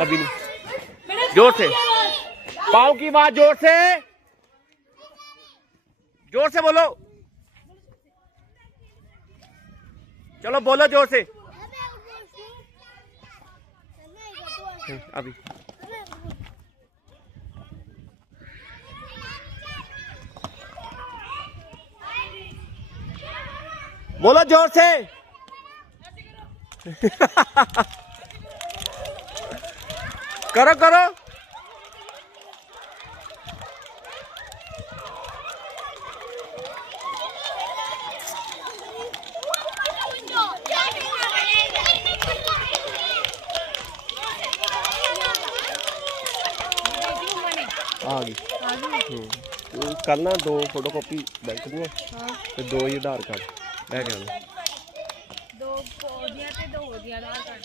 अभी नहीं, जोर से पाँव की बात, जोर से बोलो, चलो बोलो जोर से। अभी बोलो जोर से। करो करो। आ गई। कल ना 2 फोटोकॉपी बैंक दी ते 2 ही आधार कार्ड लै के आना। 2 ओदियां ते 2 ओदियां आधार कार्ड।